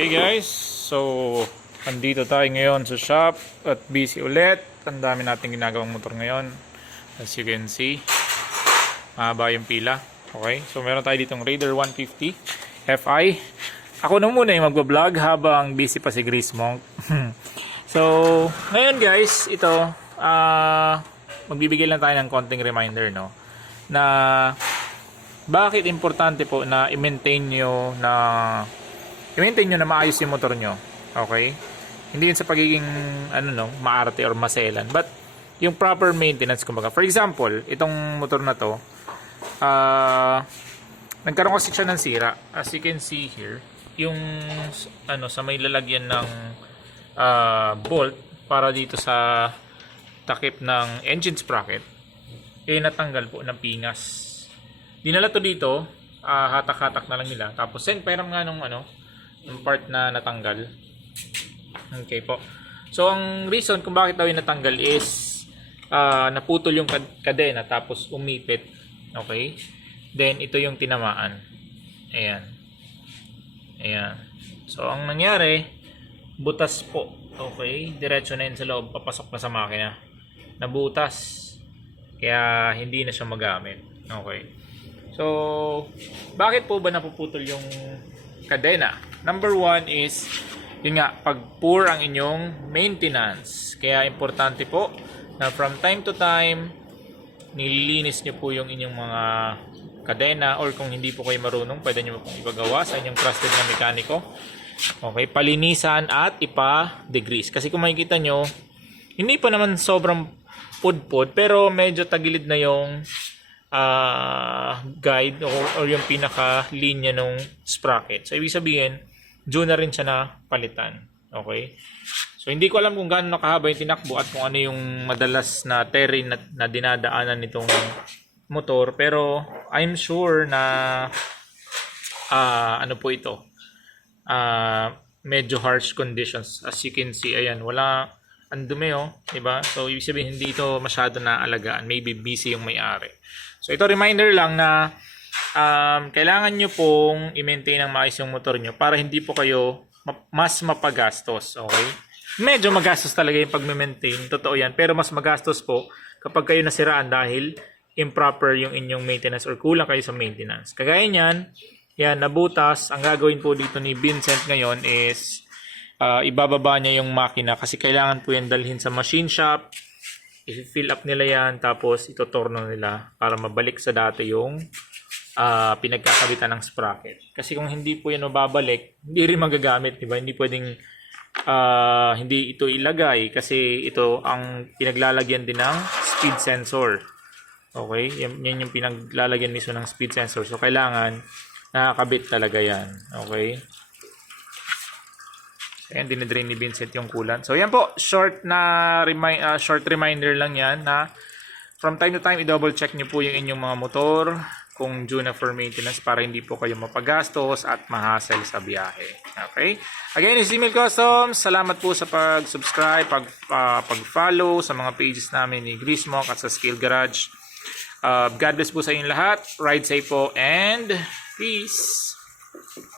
Hey guys, so andito tayo ngayon sa shop at busy ulit. Ang dami nating ginagawang motor ngayon. As you can see, mahaba yung pila. Okay, so meron tayo ditong Raider 150 FI. Ako na muna yung magbablog habang busy pa si Grace Monk. so, ngayon guys, ito, ah magbibigay lang tayo ng konting reminder, no? Na bakit importante po na i-maintain nyo na i-maintain nyo na maayos yung motor nyo. Okay? Hindi yun sa pagiging ano no, maarte or maselan. But yung proper maintenance kumbaga. For example, itong motor na to, ah nagkaroon kasi siya ng sira. As you can see here, yung ano sa may lalagyan ng ah, bolt para dito sa takip ng engine sprocket, eh natanggal po ng pingas. Dinala to dito, ah, hatak-hatak na lang nila. Tapos send pairam nga nung ano, yung part na natanggal. Okay po. So ang reason kung bakit daw yung natanggal is ah, naputol yung kad- kadena tapos umipit. Okay? Then ito yung tinamaan. Ayan. Ayan. So ang nangyari, butas po. Okay? Diretso na yun sa loob, papasok na sa makina. Nabutas. Kaya hindi na siya magamit. Okay. So, bakit po ba napuputol yung kadena? Number one is, yun nga, pag poor ang inyong maintenance. Kaya importante po na from time to time, nililinis nyo po yung inyong mga kadena or kung hindi po kayo marunong, pwede nyo pong ipagawa sa inyong trusted na mekaniko. Okay, palinisan at ipa-degrease. Kasi kung makikita nyo, hindi pa naman sobrang pudpud pero medyo tagilid na yung ah, guide or, or yung pinaka linya ng sprocket. So ibig sabihin, due na rin siya na palitan. Okay? So hindi ko alam kung gaano nakahaba yung tinakbo at kung ano yung madalas na terrain na, na dinadaanan nitong motor pero I'm sure na ah, ano po ito ah medyo harsh conditions as you can see ayan wala ang dumi oh, 'di ba? So ibig sabihin hindi ito masyado na alagaan, maybe busy yung may-ari. So ito reminder lang na um, kailangan nyo pong i-maintain ang maayos yung motor nyo para hindi po kayo ma- mas mapagastos, okay? Medyo magastos talaga yung pag-maintain, totoo yan, pero mas magastos po kapag kayo nasiraan dahil improper yung inyong maintenance or kulang kayo sa maintenance. Kagaya niyan, yan, nabutas, ang gagawin po dito ni Vincent ngayon is ah, ibababa niya yung makina kasi kailangan po yan dalhin sa machine shop. I-fill up nila yan tapos itotorno nila para mabalik sa dati yung ah, pinagkakabitan ng sprocket. Kasi kung hindi po yan mababalik, hindi rin magagamit, di? Hindi pwedeng ah, hindi ito ilagay kasi ito ang pinaglalagyan din ng speed sensor. Okay? Yan, yan yung pinaglalagyan mismo ng speed sensor. So, kailangan nakakabit talaga yan. Okay? Ayan, dinidrain ni Vincent yung coolant. So, yan po. Short na remi- ah, short reminder lang yan na from time to time, i-double check nyo po yung inyong mga motor kung due na for maintenance para hindi po kayo mapagastos at mahassle sa biyahe. Okay? Again, is Email Customs. Salamat po sa pag-subscribe, pag, ah, pag-follow sa mga pages namin ni Grismok at sa Skill Garage. Uh, God bless po sa inyong lahat. Ride safe po and peace!